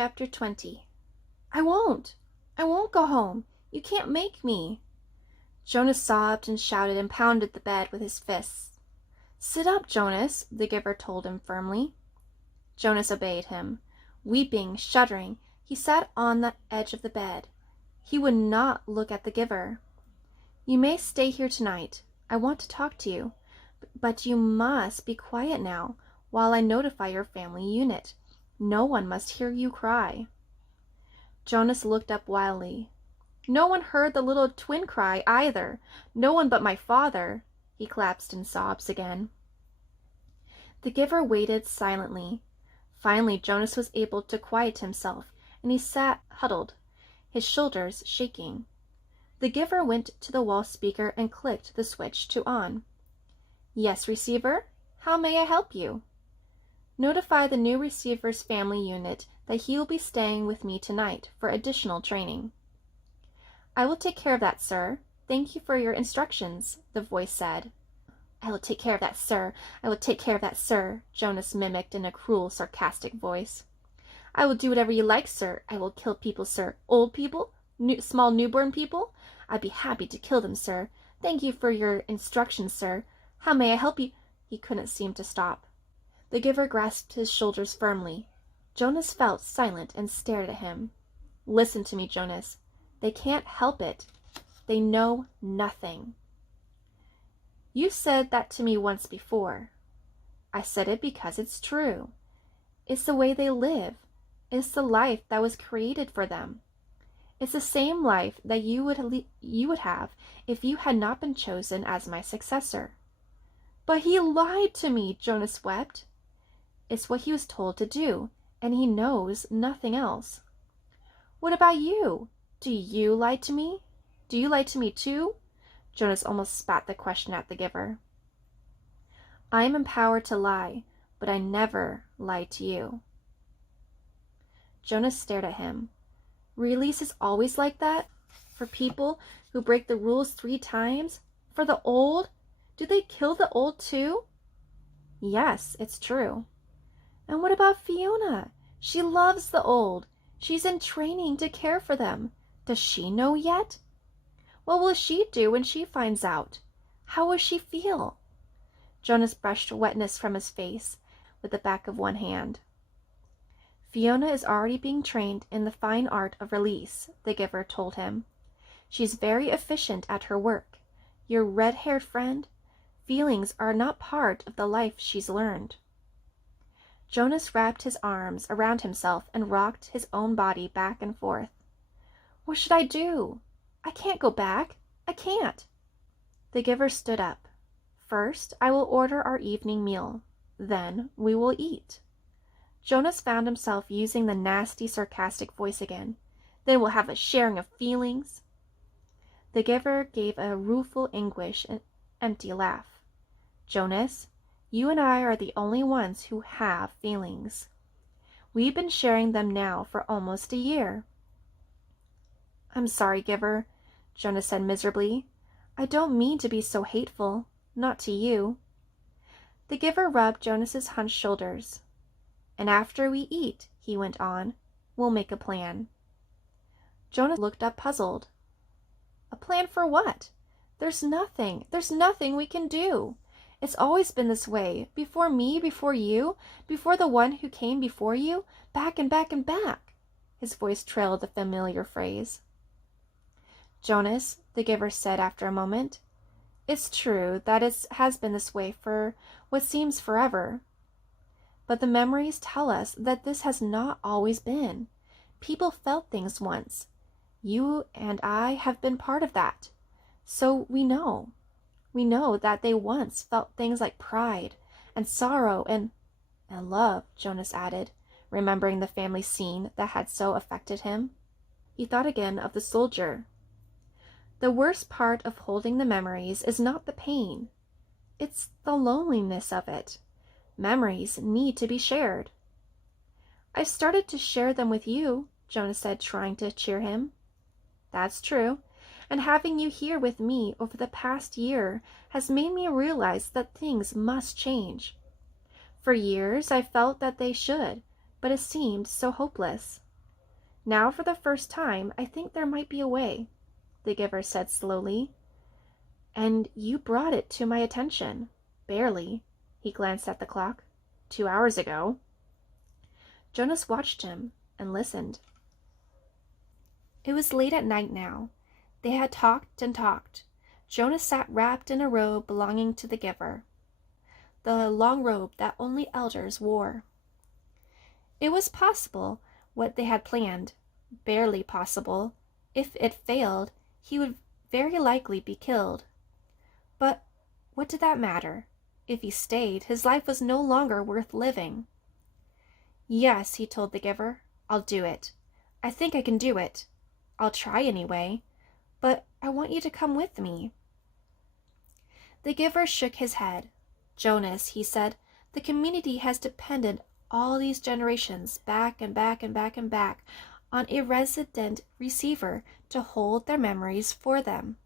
Chapter 20. I won't go home. You can't make me. Jonas sobbed and shouted and pounded the bed with his fists. Sit up, Jonas, the giver told him firmly. Jonas obeyed him. Weeping, shuddering, he sat on the edge of the bed. He would not look at the giver. You may stay here tonight. I want to talk to you. But you must be quiet now while I notify your family unit. No one must hear you cry. Jonas looked up wildly. No one heard the little twin cry either. No one but my father. He collapsed in sobs again. The giver waited silently. Finally, Jonas was able to quiet himself, and he sat huddled, his shoulders shaking. The giver went to the wall speaker and clicked the switch to on. Yes, receiver? How may I help you? Notify the new receiver's family unit that he will be staying with me tonight for additional training. I will take care of that, sir. Thank you for your instructions, the voice said. I will take care of that, sir. I will take care of that, sir, Jonas mimicked in a cruel, sarcastic voice. I will do whatever you like, sir. I will kill people, sir. Old people? Small newborn people? I'd be happy to kill them, sir. Thank you for your instructions, sir. How may I help you? He couldn't seem to stop. The giver grasped his shoulders firmly. Jonas felt silent and stared at him. Listen to me, Jonas. They can't help it. They know nothing. You said that to me once before. I said it because it's true. It's the way they live. It's the life that was created for them. It's the same life that you would have if you had not been chosen as my successor. But he lied to me, Jonas wept. It's what he was told to do, and he knows nothing else. What about you? Do you lie to me? Do you lie to me too? Jonas almost spat the question at the giver. I am empowered to lie, but I never lie to you. Jonas stared at him. Release is always like that? For people who break the rules 3 times? For the old? Do they kill the old too? Yes, it's true. And what about Fiona? She loves the old. She's in training to care for them. Does she know yet? What will she do when she finds out? How will she feel? Jonas brushed wetness from his face with the back of one hand. Fiona is already being trained in the fine art of release, the giver told him. She's very efficient at her work. Your red-haired friend? Feelings are not part of the life she's learned. Jonas wrapped his arms around himself and rocked his own body back and forth. What should I do? I can't go back. I can't. The giver stood up. First, I will order our evening meal. Then we will eat. Jonas found himself using the nasty, sarcastic voice again. Then we'll have a sharing of feelings. The giver gave a rueful anguish and empty laugh. Jonas, you and I are the only ones who have feelings. We've been sharing them now for almost a year. I'm sorry, giver, Jonas said miserably. I don't mean to be so hateful, not to you. The giver rubbed Jonas's hunched shoulders. And after we eat, he went on, we'll make a plan. Jonas looked up puzzled. A plan for what? There's nothing we can do. It's always been this way, before me, before you, before the one who came before you, back and back and back. His voice trailed the familiar phrase. Jonas, the giver said after a moment, it's true that it has been this way for what seems forever. But the memories tell us that this has not always been. People felt things once. You and I have been part of that. So we know. We know that they once felt things like pride and sorrow and love, Jonas added, remembering the family scene that had so affected him. He thought again of the soldier. The worst part of holding the memories is not the pain. It's the loneliness of it. Memories need to be shared. I started to share them with you, Jonas said, trying to cheer him. That's true. And having you here with me over the past year has made me realize that things must change. For years I felt that they should, but it seemed so hopeless. Now, for the first time, I think there might be a way, the giver said slowly. And you brought it to my attention. Barely. He glanced at the clock. 2 hours ago. Jonas watched him and listened. It was late at night now. They had talked and talked. Jonas sat wrapped in a robe belonging to the giver, the long robe that only elders wore. It was possible what they had planned, barely possible. If it failed, he would very likely be killed. But what did that matter? If he stayed, his life was no longer worth living. Yes, he told the giver, I'll do it. I think I can do it. I'll try anyway. But I want you to come with me. The giver shook his head. Jonas, he said, the community has depended all these generations back and back and back and back on a resident receiver to hold their memories for them.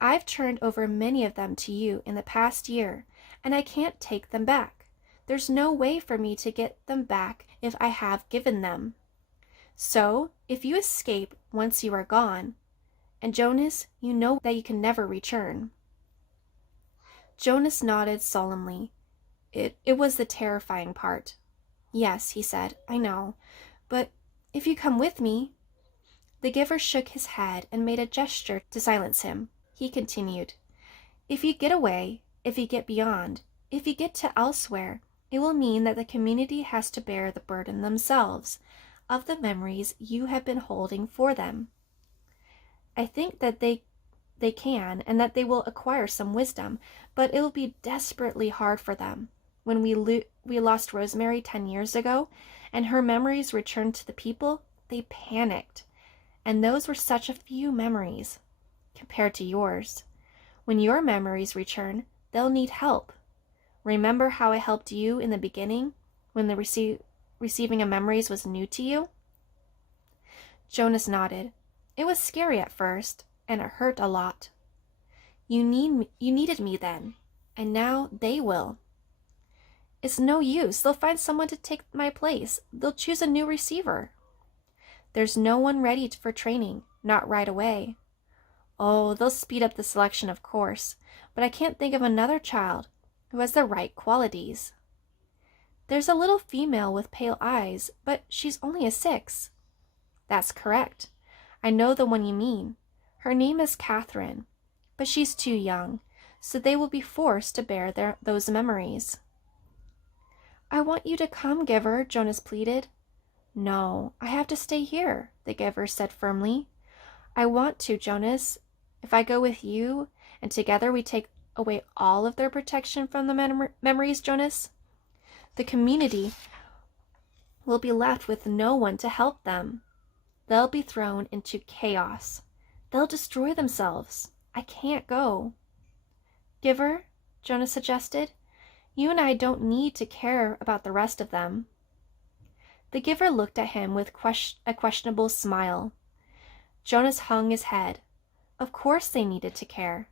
I've turned over many of them to you in the past year, and I can't take them back. There's no way for me to get them back if I have given them. So, if you escape once you are gone, and Jonas, you know that you can never return. Jonas nodded solemnly. It was the terrifying part. Yes, he said, I know, but if you come with me. The giver shook his head and made a gesture to silence him. He continued, if you get away, if you get beyond, if you get to elsewhere, it will mean that the community has to bear the burden themselves of the memories you have been holding for them. I think that they can, and that they will acquire some wisdom, but it will be desperately hard for them. When we lost Rosemary 10 years ago, and her memories returned to the people, they panicked. And those were such a few memories, compared to yours. When your memories return, they'll need help. Remember how I helped you in the beginning, when the receiving of memories was new to you? Jonas nodded. It was scary at first, and it hurt a lot. You needed me then, and now they will. It's no use. They'll find someone to take my place. They'll choose a new receiver. There's no one ready for training, not right away. Oh, they'll speed up the selection, of course, but I can't think of another child who has the right qualities. There's a little female with pale eyes, but she's only a 6. That's correct. I know the one you mean. Her name is Catherine, but she's too young, so they will be forced to bear those memories. I want you to come, giver, Jonas pleaded. No, I have to stay here, the giver said firmly. I want to, Jonas. If I go with you, and together we take away all of their protection from the memories, Jonas, the community will be left with no one to help them. They'll be thrown into chaos. They'll destroy themselves. I can't go. Giver, Jonas suggested, you and I don't need to care about the rest of them. The giver looked at him with a questionable smile. Jonas hung his head. Of course they needed to care.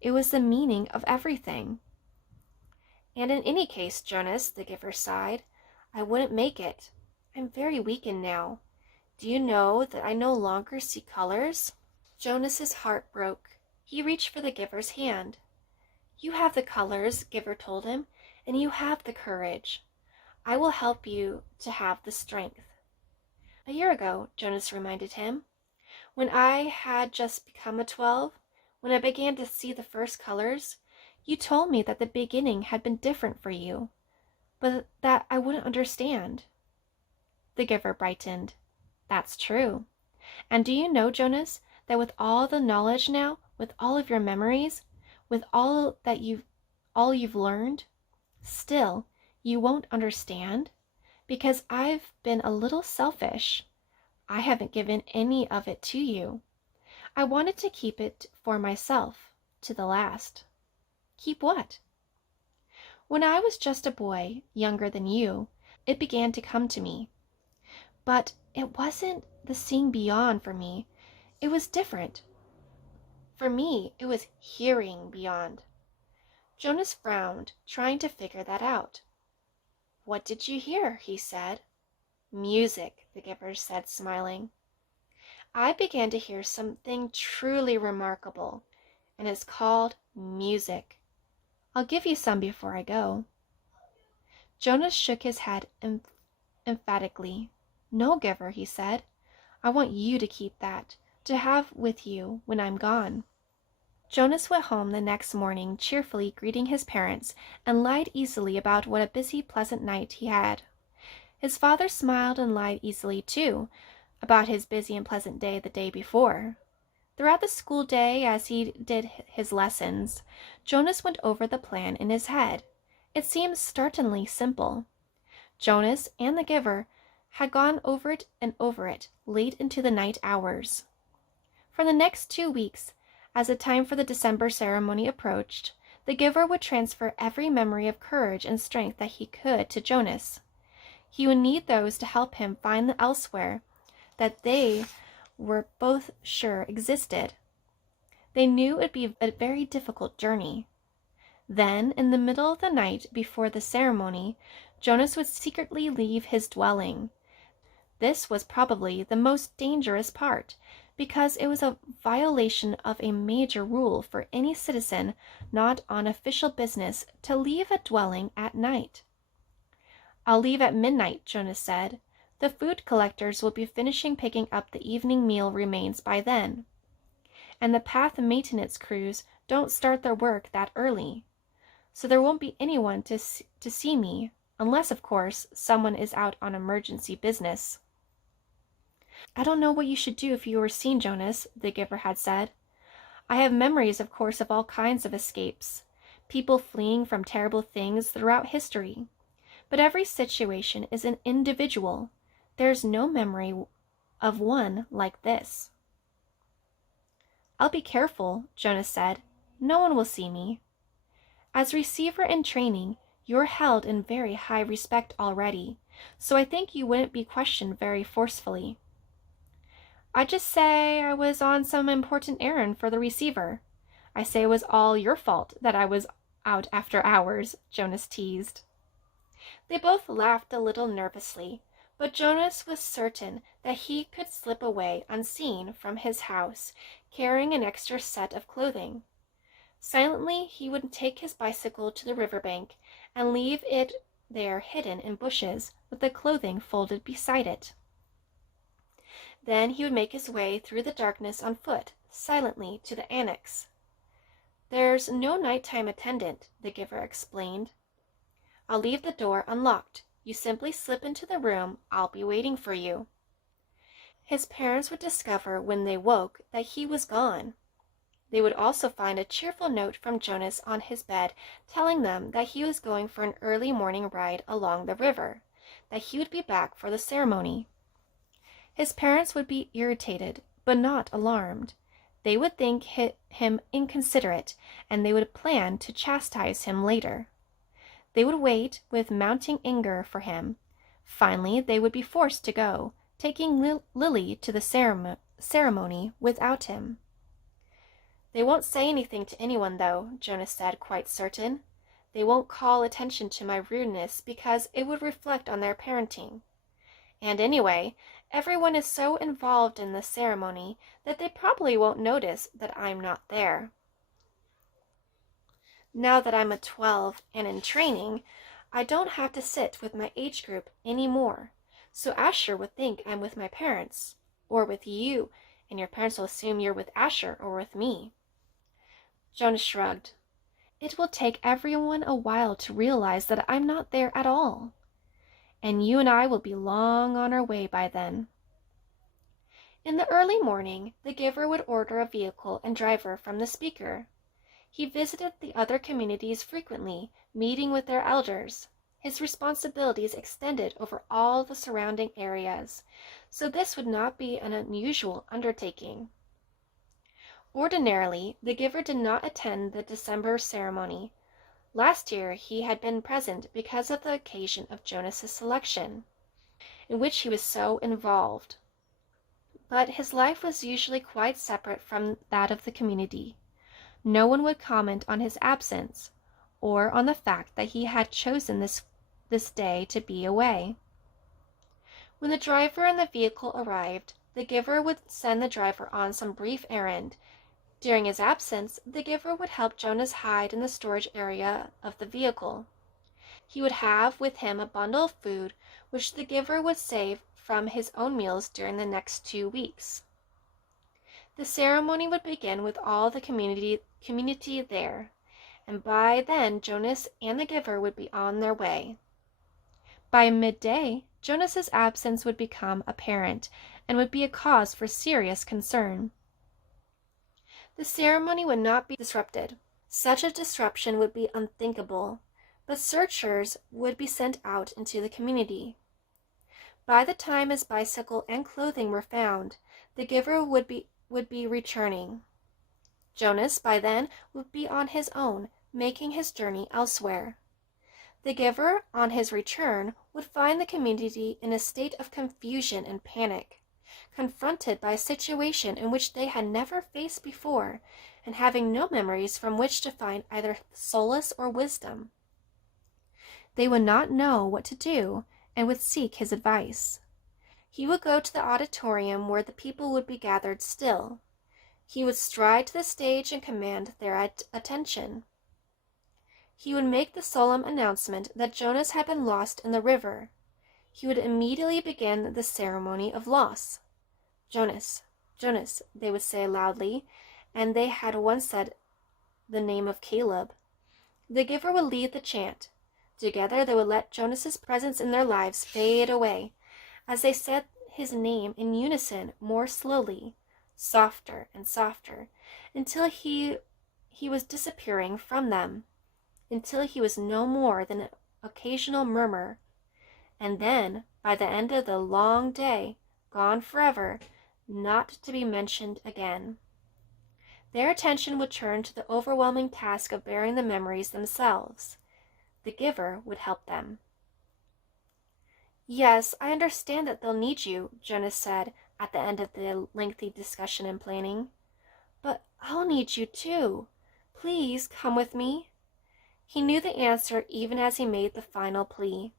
It was the meaning of everything. And in any case, Jonas, the giver sighed, I wouldn't make it. I'm very weakened now. Do you know that I no longer see colors? Jonas's heart broke. He reached for the giver's hand. You have the colors, giver told him, and you have the courage. I will help you to have the strength. A year ago, Jonas reminded him, when I had just become a 12, when I began to see the first colors, you told me that the beginning had been different for you, but that I wouldn't understand. The giver brightened. That's true. And do you know, Jonas, that with all the knowledge now, with all of your memories, with all you've learned, still you won't understand? Because I've been a little selfish. I haven't given any of it to you. I wanted to keep it for myself, to the last. Keep what? When I was just a boy, younger than you, it began to come to me. But it wasn't the seeing beyond for me. It was different. For me, it was hearing beyond. Jonas frowned, trying to figure that out. What did you hear? He said. Music, the giver said, smiling. I began to hear something truly remarkable, and it's called music. I'll give you some before I go. Jonas shook his head emphatically. No, giver, he said. I want you to keep that, to have with you when I'm gone. Jonas went home the next morning, cheerfully greeting his parents, and lied easily about what a busy, pleasant night he had. His father smiled and lied easily, too, about his busy and pleasant day the day before. Throughout the school day, as he did his lessons, Jonas went over the plan in his head. It seemed startlingly simple. Jonas and the giver had gone over it and over it late into the night hours. For the next 2 weeks, as the time for the December ceremony approached, the giver would transfer every memory of courage and strength that he could to Jonas. He would need those to help him find the elsewhere that they were both sure existed. They knew it would be a very difficult journey. Then, in the middle of the night before the ceremony, Jonas would secretly leave his dwelling. This was probably the most dangerous part, because it was a violation of a major rule for any citizen not on official business to leave a dwelling at night. I'll leave at midnight, Jonas said. The food collectors will be finishing picking up the evening meal remains by then. And the path maintenance crews don't start their work that early. So there won't be anyone to see me, unless, of course, someone is out on emergency business. I don't know what you should do if you were seen, Jonas, the giver had said. I have memories, of course, of all kinds of escapes, people fleeing from terrible things throughout history. But every situation is an individual. There's no memory of one like this. I'll be careful, Jonas said. No one will see me. As receiver in training, you're held in very high respect already, so I think you wouldn't be questioned very forcefully. I just say I was on some important errand for the receiver. I say it was all your fault that I was out after hours, Jonas teased. They both laughed a little nervously, but Jonas was certain that he could slip away unseen from his house, carrying an extra set of clothing. Silently, he would take his bicycle to the riverbank and leave it there hidden in bushes with the clothing folded beside it. Then he would make his way through the darkness on foot, silently, to the annex. There's no nighttime attendant, the giver explained. I'll leave the door unlocked. You simply slip into the room. I'll be waiting for you. His parents would discover when they woke that he was gone. They would also find a cheerful note from Jonas on his bed telling them that he was going for an early morning ride along the river, that he would be back for the ceremony. His parents would be irritated, but not alarmed. They would think him inconsiderate, and they would plan to chastise him later. They would wait with mounting anger for him. Finally, they would be forced to go, taking Lily to the ceremony without him. They won't say anything to anyone, though, Jonas said, quite certain. They won't call attention to my rudeness because it would reflect on their parenting. And anyway, everyone is so involved in the ceremony that they probably won't notice that I'm not there. Now that I'm a 12 and in training, I don't have to sit with my age group anymore. So Asher would think I'm with my parents, or with you, and your parents will assume you're with Asher or with me. Jonas shrugged. It will take everyone a while to realize that I'm not there at all. And you and I will be long on our way by then. In the early morning, the giver would order a vehicle and driver from the speaker. He visited the other communities frequently, meeting with their elders. His responsibilities extended over all the surrounding areas, so this would not be an unusual undertaking. Ordinarily, the giver did not attend the December ceremony. Last year he had been present because of the occasion of Jonas's selection, in which he was so involved. But his life was usually quite separate from that of the community. No one would comment on his absence, or on the fact that he had chosen this day to be away. When the driver and the vehicle arrived, the giver would send the driver on some brief errand. During his absence, the giver would help Jonas hide in the storage area of the vehicle. He would have with him a bundle of food, which the giver would save from his own meals during the next 2 weeks. The ceremony would begin with all the community there, and by then Jonas and the giver would be on their way. By midday, Jonas's absence would become apparent and would be a cause for serious concern. The ceremony would not be disrupted. Such a disruption would be unthinkable, but searchers would be sent out into the community. By the time his bicycle and clothing were found, the giver would be returning. Jonas, by then, would be on his own, making his journey elsewhere. The giver, on his return, would find the community in a state of confusion and panic, confronted by a situation in which they had never faced before, and having no memories from which to find either solace or wisdom. They would not know what to do and would seek his advice. He would go to the auditorium where the people would be gathered still. He would stride to the stage and command their attention. He would make the solemn announcement that Jonas had been lost in the river. He would immediately begin the ceremony of loss. Jonas, Jonas, they would say loudly, and they had once said the name of Caleb. The giver would lead the chant. Together they would let Jonas's presence in their lives fade away, as they said his name in unison more slowly, softer and softer, until he was disappearing from them, until he was no more than an occasional murmur, and then, by the end of the long day, gone forever, not to be mentioned again. Their attention would turn to the overwhelming task of bearing the memories themselves. The giver would help them. "Yes, I understand that they'll need you," Jonas said at the end of the lengthy discussion and planning. "But I'll need you too. Please come with me." He knew the answer even as he made the final plea.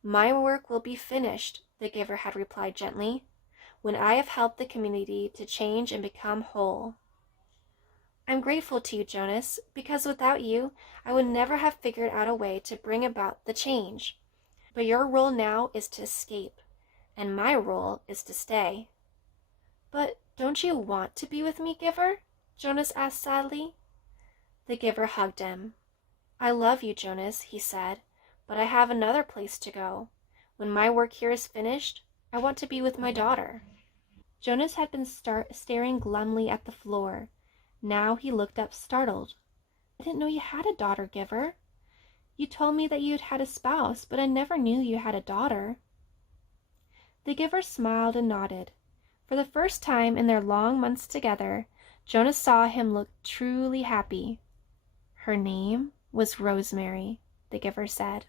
"My work will be finished," the giver had replied gently, "when I have helped the community to change and become whole." "I'm grateful to you, Jonas, because without you, I would never have figured out a way to bring about the change. But your role now is to escape, and my role is to stay." "But don't you want to be with me, giver?" Jonas asked sadly. The giver hugged him. "I love you, Jonas," he said, "but I have another place to go. When my work here is finished, I want to be with my daughter." Jonas had been staring glumly at the floor. Now he looked up startled. "I didn't know you had a daughter, giver. You told me that you'd had a spouse, but I never knew you had a daughter." The giver smiled and nodded. For the first time in their long months together, Jonas saw him look truly happy. "Her name was Rosemary," the giver said.